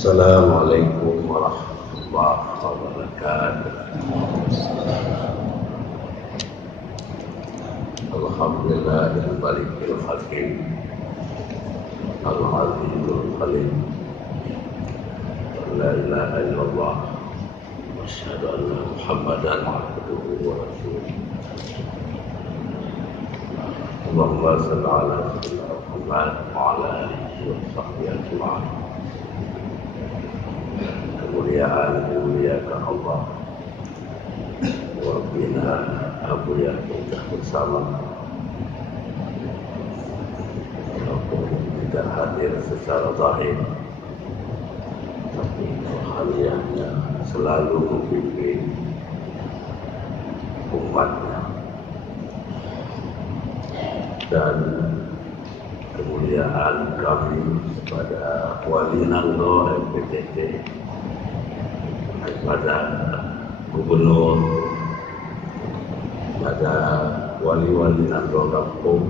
Assalamualaikum warahmatullahi wabarakatuh. Alhamdulillahil malikil hakim, al-azizul halim, la ilaha illallah, wa asyhadu anna Muhammadan abduhu wa rasuluh. Allahumma shalli ala sayyidina Muhammad wa ala alihi wa sahbihi ajma'in. Kemuliaan dimuliakan Allah, Rabbina Abu yang kita bersama, walaupun tidak hadir secara zahir, tapi Tuhannya selalu membimbing umatnya. Dan kemuliaan kami kepada Wali Nangdo MPTT, kepada gubernur, kepada wali-wali Nangdo Kampung,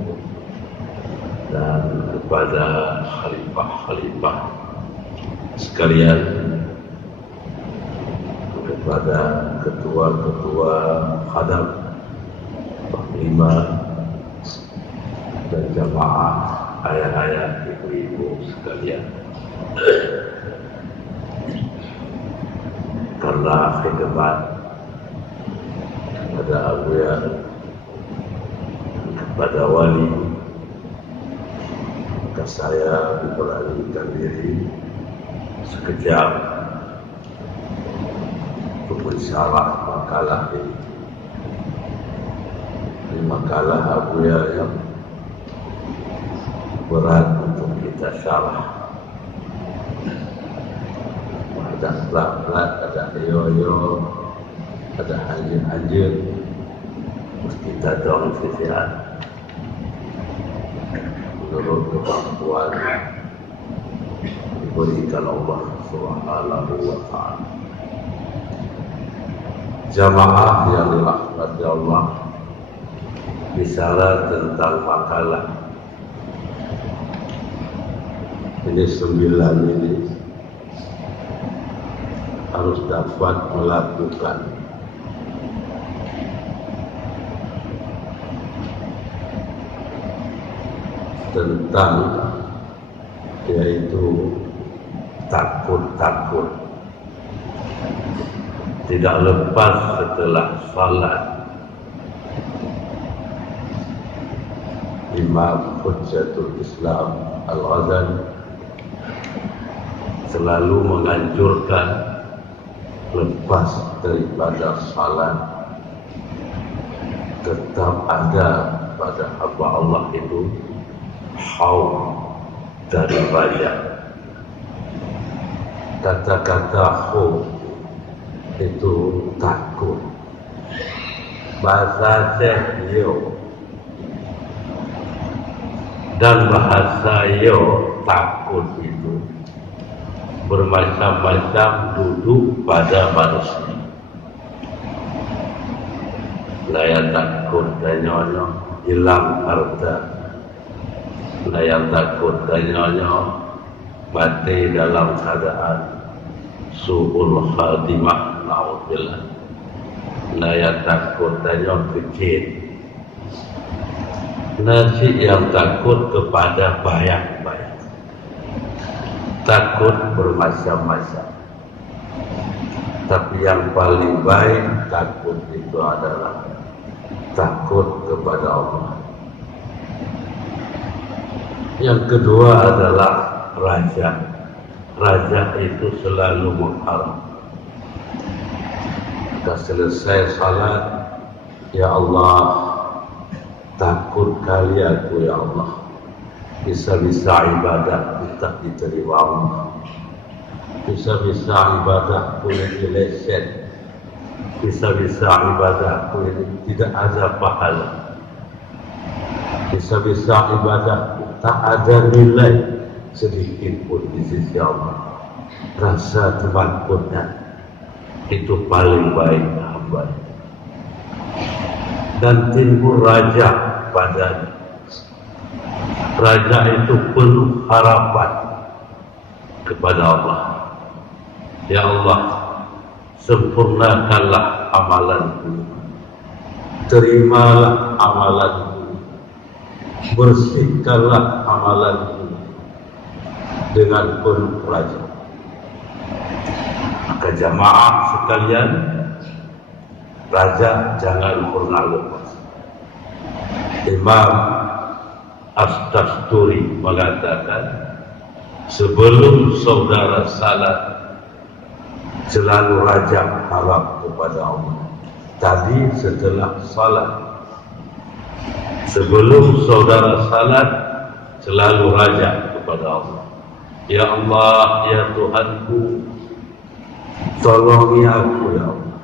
dan kepada khalifah-khalifah sekalian, kepada ketua-ketua khadam, panglima, dan jamaah, ayah-ayah, ibu-ibu sekalian. Karena khidmat kepada Abuya, kepada wali, maka saya memberanikan diri sekejap untuk mensyarah makalah ini. Ini makalah Abuya yang berat untuk kita syarah. Ada pelat-pelat, ada yo-yo, ada anjir-anjir, mesti kita dong sisian menurut kemampuan diberikan Allah Subhanahu wa ta'ala. Jamaah yang dirahmati Allah, bicara tentang makalah ini 9 ini harus dapat melakukan tentang, yaitu takut-takut, tidak lepas setelah salat. Imam Hujjatul Islam Al-Ghazali selalu menganjurkan lepas daripada salat tetap ada pada hamba Allah itu khauf dari raja. Kata-kata khauf itu takut, bahasa yo, dan bahasa yo takut itu bermacam-macam duduk pada manusia. Layak takut dan nyonya hilang harta, layak takut dan nyonya mati dalam keadaan su'ul khatimah, na'udzubillah. Layak takut dan nyonya kecil. Nasi yang takut kepada bayang-bayang, takut bermacam-macam. Tapi yang paling baik takut itu adalah takut kepada Allah. Yang kedua adalah raja. Raja itu selalu mengharap. Kita selesai salat, ya Allah, takut kali aku ya Allah, bisa-bisa ibadah tidak diterima Allah, bisa-bisa ibadahku ini dileset, bisa-bisa ibadahku ini tidak ada pahala, bisa-bisa ibadahku tak ada nilai sedikit pun di sisi Allah. Rasa takutnya itu paling baik hamba. Dan timbul raja padanya. Raja itu penuh harapan kepada Allah. Ya Allah, sempurnakanlah amalanku, terimalah amalanku, bersihkanlah amalanku dengan penuh raja. Maka jamaah sekalian, raja jangan pernah lepas. Imam As-Tasturi mengatakan, sebelum saudara salat, selalu raja harap kepada Allah. Tadi setelah salat, sebelum saudara salat, selalu raja kepada Allah. Ya Allah, ya Tuhanku, tolongi aku ya Allah,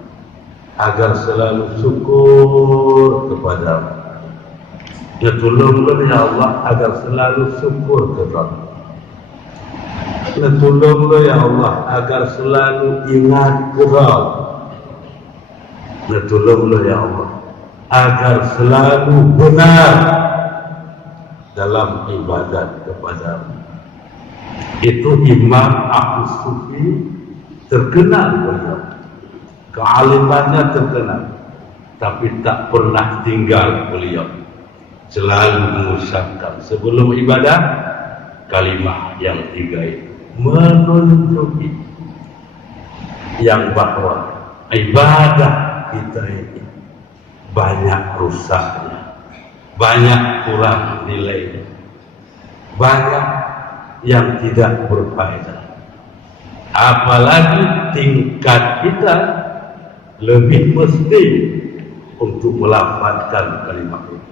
agar selalu syukur kepadamu. Ya tolonglah ya Allah, agar selalu syukur kepadamu. Ya tolonglah ya Allah, agar selalu ingat Kau. Ya tolonglah ya Allah, agar selalu benar dalam ibadat kepadamu. Itu Imam Ahmad Sufi terkenal beliau, kealimannya terkenal, tapi tak pernah tinggal beliau, selalu mengucapkan sebelum ibadah kalimah yang tiga itu, menunjuki yang bahwa ibadah kita ini banyak rusaknya, banyak kurang nilainya, banyak yang tidak berfaedah. Apalagi tingkat kita lebih mesti untuk melafazkan kalimat ini.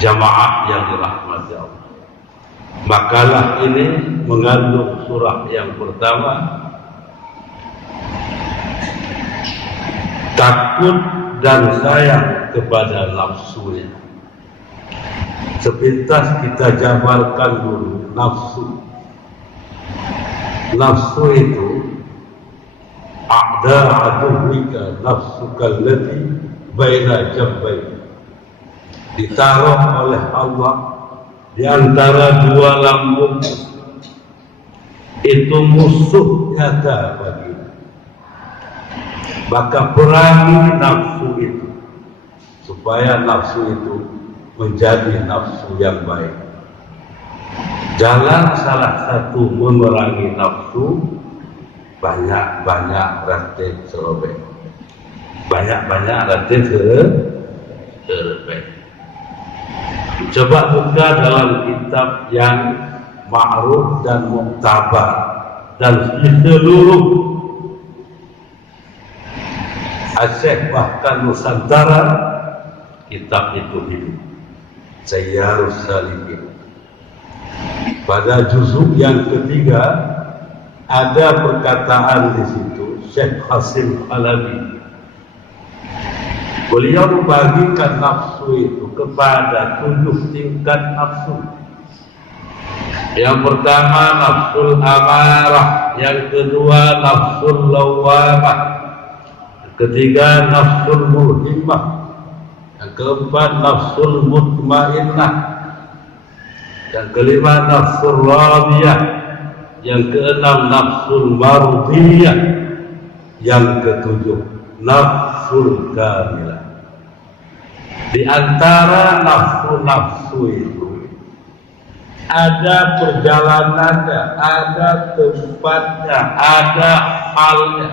Jamaah yang dirahmati Allah, makalah ini mengandung surah yang pertama, takut dan sayang kepada nafsunya. Sepintas kita jabarkan dulu nafsu. Nafsu itu a'da aduhika nafsuka allati baina jambayka, ditaruh oleh Allah di antara dua lambung. Itu musuh nyata bagimu. Maka perangi nafsu itu supaya nafsu itu menjadi nafsu yang baik. Jalan salah satu memerangi nafsu, banyak-banyak ratib serobek, banyak-banyak ratib serobek. Coba buka dalam kitab yang ma'ruf dan muktabar dan di seluruh Aceh bahkan Nusantara, kitab itu hidup. Sayyarus Salikin. Pada juzuk yang ketiga ada perkataan di situ Syekh Hasim Halabi. Beliau membagikan nafsu itu kepada 7 tingkat nafsu. Yang pertama nafsul amarah, yang kedua nafsul lawamah, yang ketiga nafsul mulhimah, yang keempat nafsul mutmainnah, yang kelima nafsul radiyah, yang keenam nafsul mardiyah, yang ketujuh nafsul kamilah. Di antara nafsu-nafsu itu ada perjalanannya, ada tempatnya, ada halnya.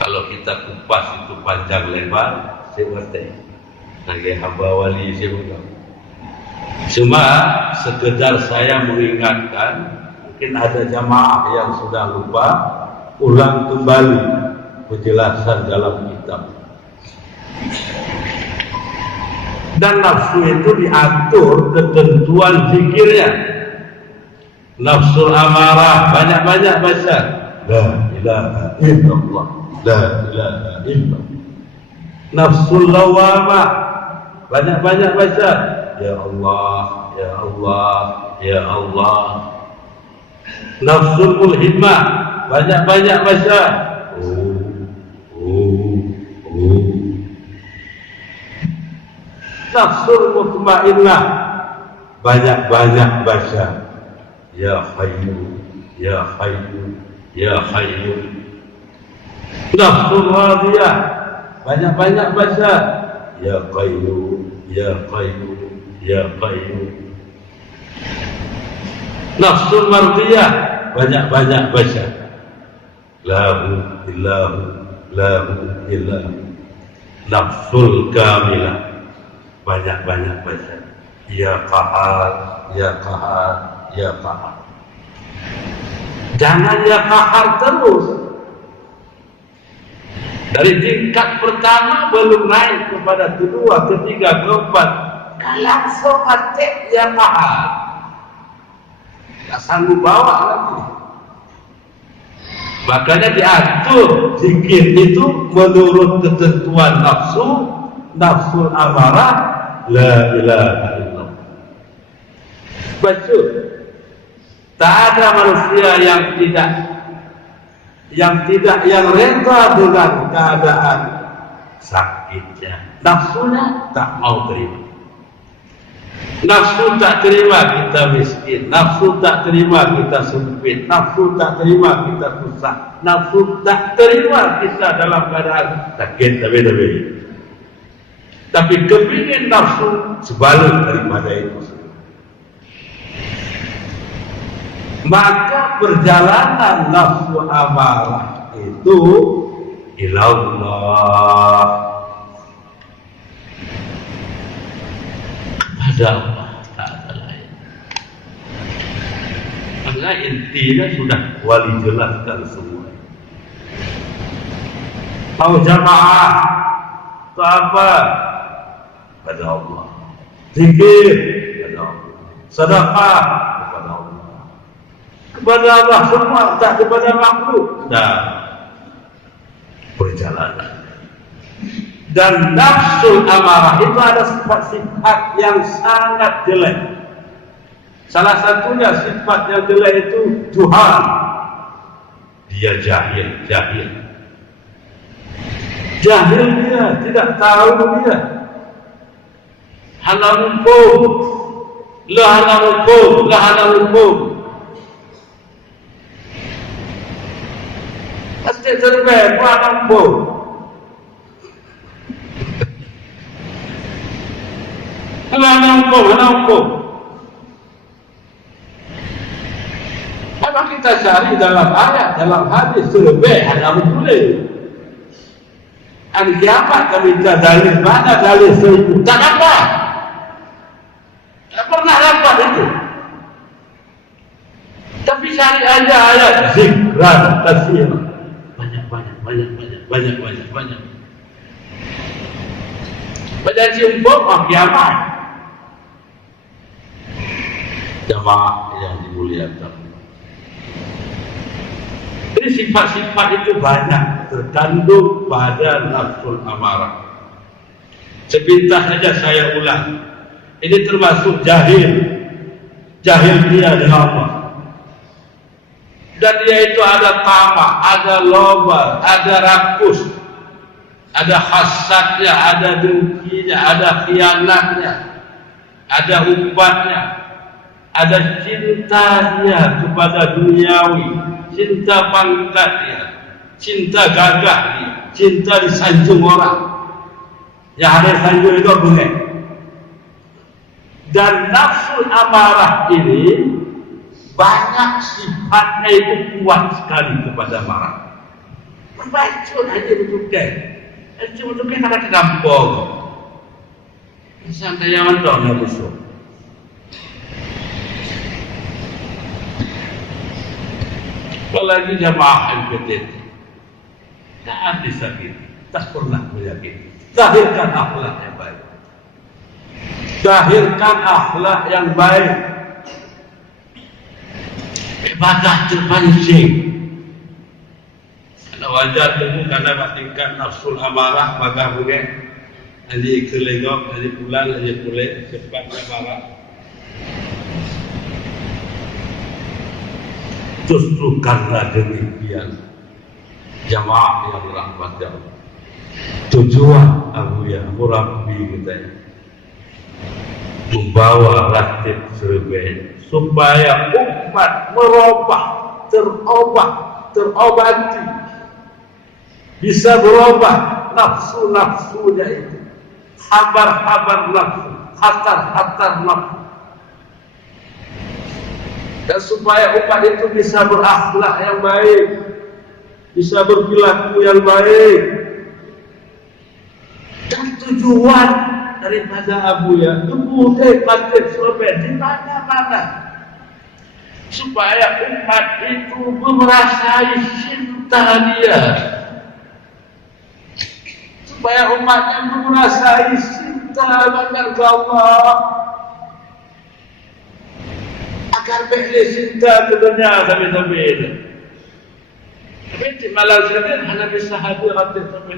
Kalau kita kupas itu panjang lebar, saya ngerti. Lagi hamba wali saya bukan. Cuma sekedar saya mengingatkan, mungkin ada jamaah yang sudah lupa, ulang kembali penjelasan dalam kitab. Dan nafsu itu diatur ketentuan zikirnya. Nafsul amarah, banyak-banyak baca la ilaha illallah, la ilaha illallah. Nafsul lawamah, banyak-banyak baca ya Allah, ya Allah, ya Allah. Nafsul mulhimah, banyak-banyak baca Nafsul mutmainnah, banyak-banyak baca ya Hayyu, ya Hayyu, ya Hayyu. Nafsul radiyah, banyak-banyak baca ya Qayyum, ya Qayyum, ya Qayyum. Nafsul mardiyah, banyak-banyak baca lahu illahu, lahu illahu. Nafsul kamilah, banyak-banyak baca ya Qahar, ya Qahar, ya Qahar. Jangan ya Qahar terus. Dari tingkat pertama belum naik kepada kedua, ketiga, keempat, langsung atik ya Qahar. Tak sanggup bawa lagi. Makanya diatur zikir itu menurut ketentuan nafsu, nafsul amarah, la ilaha illallah. Betul. Tak ada manusia yang rela dengan keadaan sakitnya. Nafsunya tak mau terima. Nafsu tak terima kita miskin, nafsu tak terima kita sempit, nafsu tak terima kita susah, nafsu tak terima kita dalam keadaan sakit tapi kepingin nafsu sebalik daripada itu. Maka perjalanan nafsu amarah itu ilallah, kepada Allah, tak ada lain. Karena intinya sudah wali jelaskan semua. Mau jamaah atau apa? Kepada Allah. Zikir kepada Allah. Sedekah kepada Allah. Kepada Allah semua, tak kepada makhluk. Nah, perjalanan. Dan nafsul amarah itu ada sifat-sifat yang sangat jelek. Salah satunya sifat yang jelek itu Tuhan. Dia jahil. Jahil dia, tidak tahu dia. Hana hukum, la hana hukum. Pasti terbaik, hana hukum. Hana hukum. Apa kita cari dalam ayat, dalam hadis, terbaik, hana boleh. Hari kiamat kami minta dalil, mana dalil 1000? Tak dapat. Tak pernah dapat itu. Tapi cari aja ayat zikran tasbih. Banyak. Pada cium bom kiamat. Jamaah yang dimuliakan. Jadi sifat-sifat itu banyak terkandung pada nafsul amarah. Sepintas saja saya ulang. Ini termasuk jahil dia dengan Allah. Dan dia itu ada tamak, ada loba, ada rakus, ada hasadnya, ada dengkinya, ada khianatnya, ada umbatnya, ada cintanya kepada duniawi, cinta pangkatnya, cinta gagahnya, cinta disanjung orang. Yang ada sanjung itu bunga. Dan nafsu amarah ini banyak sifatnya itu kuat sekali kepada marah. Membacut aja betul-betul. Betul-betul ada kegampang. Sampai yang ada musuh. Apalagi jamaah MPT tak habis sakit, tak pernah menyakiti. Tahirkan akhlak yang baik. Tahirkan akhlak yang baik. Ibadah terpancing. Kalau wajar tunggu karena tingkat nafsul amarah maka boleh nanti kelengok, nanti pulang, nanti boleh cepat amarah. Justru karena demikian jamaah yang dirahmati Allah, tujuan Abu Ya Murabbi kita membawa ratib serba supaya umat merubah, terubah terobati, bisa berubah nafsu-nafsunya itu, habar-habar nafsu, khatar-khatar nafsu. Dan supaya umat itu bisa berakhlak yang baik, bisa berperilaku yang baik. Dan tujuan daripada Abuya itu budaya batin sobat di mana-mana, supaya umat itu merasai cinta dia, supaya umatnya merasai cinta kepada Allah, agar boleh cinta kepada sampai-sampai. Tapi di Malaysia ni hanya bisa hadir sampai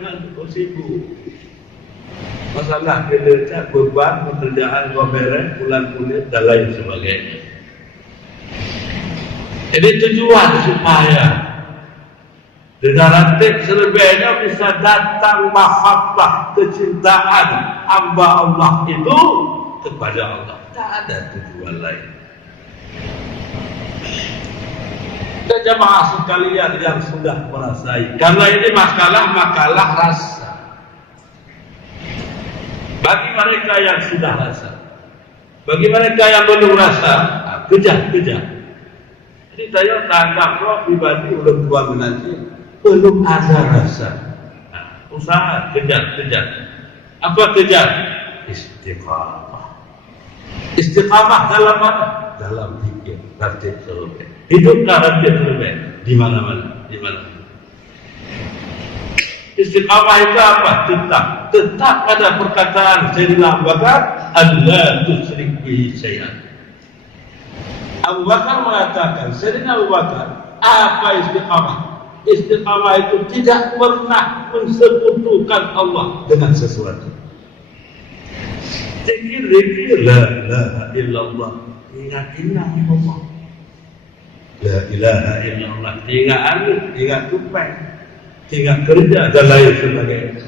sibuk. Masalah kerja, beban, pekerjaan, beres, bulan kulit dan lain sebagainya. Jadi tujuan supaya negara tek selebihnya bisa datang mahabbah, kecintaan hamba Allah itu kepada Allah. Tak ada tujuan lain. Dan jamaah sekalian yang sudah merasai, karena ini makalah rasa. Bagi mereka yang sudah rasa, bagi mereka yang belum rasa, kejar. Jadi saya tangkap roh pribadi belum tua menanti, belum ada rasa. Usaha kejar. Apa kejar? Istiqamah. Istiqamah dalam mana? Dalam fikir, tertib selebih. Hiduplah tertib selebih di mana-mana. Istiqamah itu apa? Tetap pada perkataan Sayyidina Abu Bakar, Allah tusyrik bihi syai'an. Abu Bakar mengatakan, Sayyidina Abu Bakar, apa istiqamah? Istiqamah itu tidak pernah mensekutukan Allah dengan sesuatu. Zikir, la ilaha illallah, ingat Allah. La ilaha illallah, ingat tupai, ingat kerja dan lain sebagainya.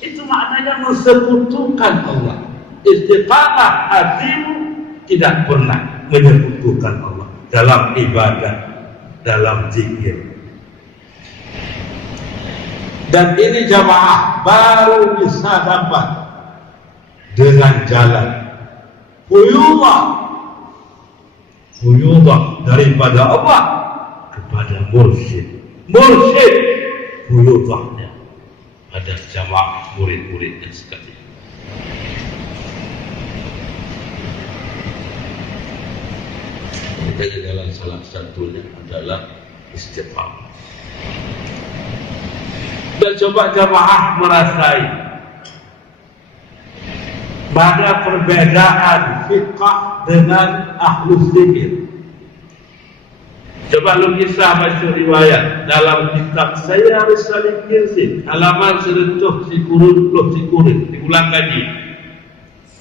Itu maknanya mensekutukan Allah. Istiqamah hatimu tidak pernah menyekutukan Allah dalam ibadah, dalam zikir. Dan ini jamaah baru bisa dapat dengan jalan Huyudah daripada Allah kepada mursyid huyudahnya pada jamaah murid-muridnya sekalian. Kita jalan salah satunya adalah istiqamah. Dan coba jamaah merasai pada perbedaan fiqh dengan ahlus zikir. Coba lu kisah masyhur riwayat dalam kitab saya Risalah Kirsi halaman 100 sikurun diulang lagi.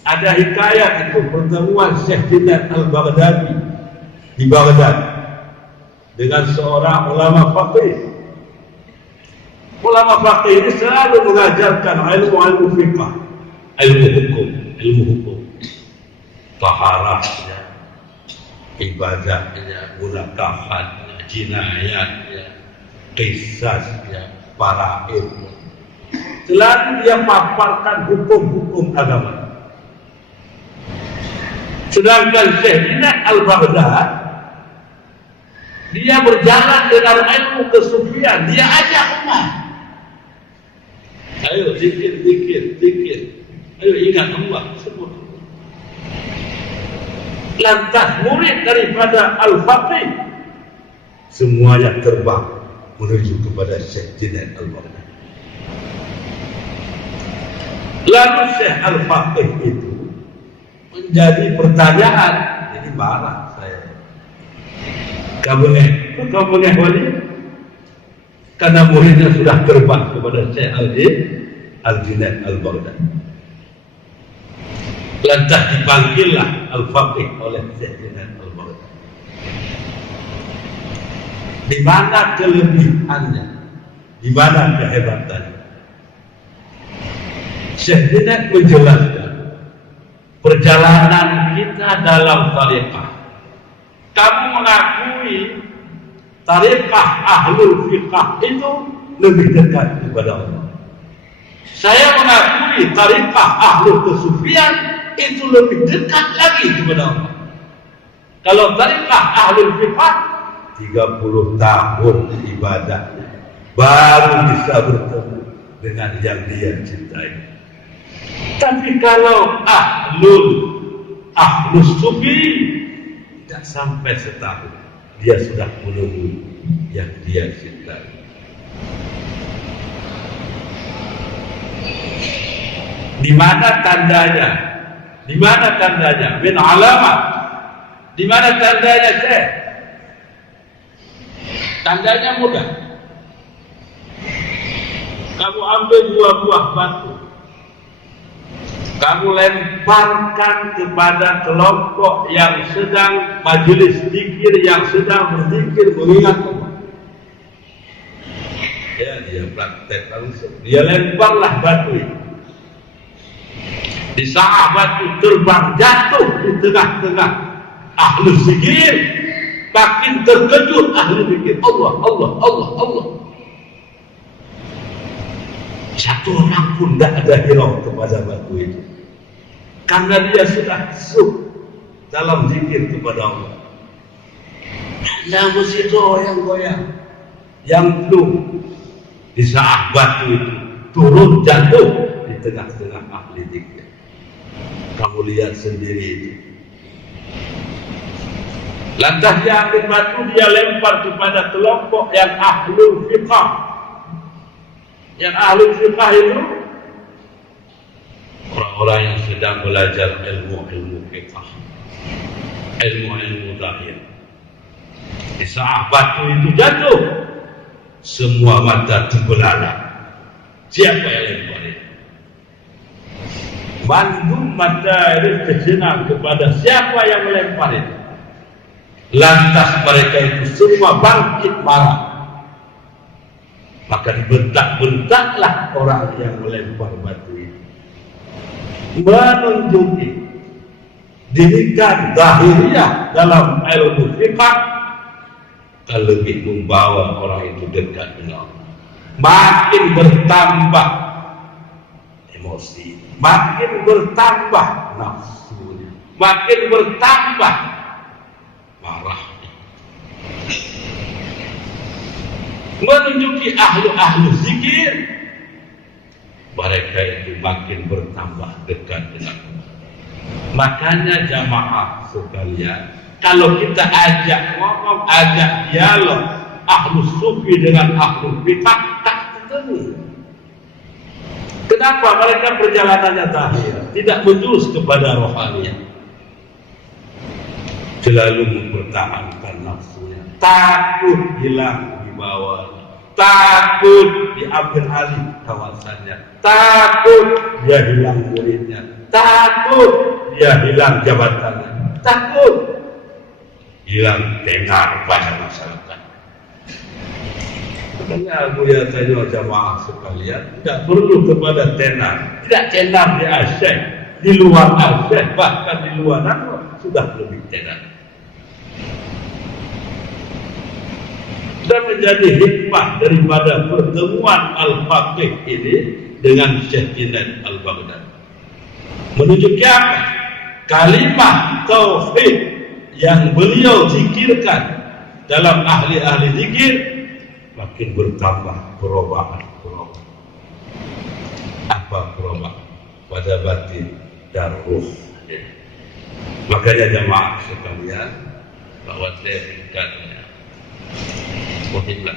Ada hikayat itu pertemuan Syekh Junaid Al-Baghdadi di Baghdad dengan seorang ulama faqih. Ulama faqih ini selalu mengajarkan ilmu fiqh, ilmu hukum, taharahnya, ibadahnya, munakahatnya, jinayatnya, qisasnya, faraidnya. Selalu dia paparkan hukum-hukum agama. Sedangkan Syekh Junaid Al-Baghdadi dia berjalan dengan ilmu kesufian, dia ajak umat. Ayo zikir. Ayo ingat Allah semua. Lantas murid daripada Al-Faqih semuanya terbang menuju kepada Syekh Junaid Al-Baghdadi. Lalu Syekh Al-Faqih itu menjadi pertanyaan, jadi marah saya. Kamu wali? Karena muridnya sudah terbang kepada Syekh Al-Junaid Al-Baghdadi. Lantas dipanggillah Al-Faqih oleh Syekh Junaid Al-Baghdadi. Di mana kelebihannya? Di mana kehebatannya? Syekh Junaid menjelaskan perjalanan kita dalam tariqah. Kamu mengakui Tariqah ahlul fiqah itu lebih dekat kepada Allah. Saya mengakui tariqah ahlul kesufian itu lebih dekat lagi kepada Allah. Kalau tariqah ahlul fiqah 30 tahun ibadah baru bisa bertemu dengan yang dia cintai. Tapi kalau ahlus sufi tidak sampai setahun dia sudah menemui yang dia cintai. Di mana tandanya? Di mana tandanya? Min alamat. Di mana tandanya, Syekh? Tandanya mudah. Kamu ambil 2 buah batu. Kamu lemparkan kepada kelompok yang sedang majelis zikir, yang sedang berzikir mengingat Allah. Ya, dia praktek langsung. Dia lemparlah batu itu. Di saat batu terbang jatuh di tengah-tengah ahli zikir, makin terkejut ahli zikir. Allah, Allah, Allah, Allah. Satu orang pun tidak ada hirau kepada batu itu, karena dia sudah suk dalam zikir kepada Allah. Namun situ yang goyang, yang belum. Di saat batu itu turun jatuh di tengah-tengah ahli zikir. Kamu lihat sendiri itu. Lantas dia ambil batu, dia lempar kepada kelompok yang ahlul fiqah. Yang ahlul fiqah itu orang-orang yang sedang belajar ilmu-ilmu fiqah, ilmu-ilmu zahir. Di saat batu itu jatuh, semua mata terbelalak. Siapa yang lempar itu? Bandung mata itu tersenang kepada siapa yang melempar itu. Lantas mereka itu semua bangkit marah. Maka dibentak-bentaklah orang yang melempar batu itu, menunjuki didikan zahiriyah dalam ilmu fiqh lebih membawa orang itu dekat dengan Allah. Makin bertambah emosi, makin bertambah nafsunya, makin bertambah marahnya. Menunjuki ahlu zikir, mereka itu makin bertambah dekat dengan Allah. Makanya jamaah sekalian, kalau kita ajak ngomong, ajak dialog ahlu sufi dengan ahlu fiqh, tak ketemu. Kenapa? Mereka perjalanannya zahir, tidak menjurus kepada rohaniah. Selalu mempertahankan nafsunya, takut hilang di bawah, takut diambil alih kawasannya, takut dia hilang muridnya, takut dia hilang jabatannya, takut hilang tenar pada masyarakat. Makanya aku ya tanya jamaah sekalian, tidak perlu kepada tenar, tidak tenar di Aceh, di luar Aceh, bahkan di luar Nangro sudah lebih tenar. Dan menjadi hikmah daripada pertemuan Al-Faqih ini dengan Syekh Junaid Al-Baghdadi. Menunjukkan apa? Kalimat tauhid yang beliau zikirkan dalam ahli-ahli zikir makin bertambah perubahan. Apa perubahan? Pada batin dan ruh. Makanya jemaah sekalian, bahwa saya tingkatnya muhimlah.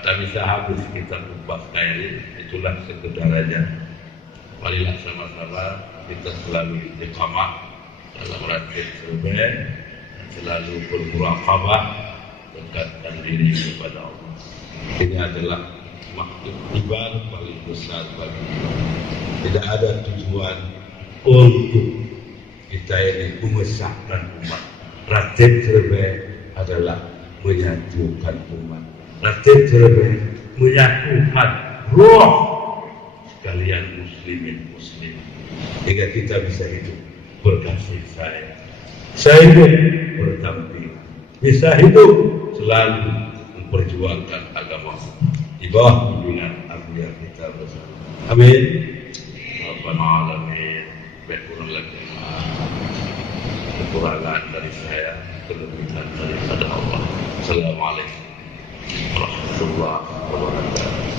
Tak bisa habis kita kupas ini, itulah sekedar aja. Marilah sama-sama kita selalu istiqamah dalam rajin serban, selalu bermuraqabah, dekatkan diri kepada Allah. Ini adalah maksud ibadah paling besar bagi kita. Tidak ada tujuan untuk kita ini membesarkan umat. Rajin serban adalah menyatukan umat. Rajin serban menyatukan roh sekalian muslimin muslim, hingga kita bisa hidup berkasih sayang, hidup berdampingan. bisa hidup selalu memperjuangkan agama di bawah bimbingan Abu kita bersama. Amin. Rabbana alamin. Kurang lagi kekurangan dari saya, kelebihan daripada Allah. Assalamualaikum warahmatullahi wabarakatuh.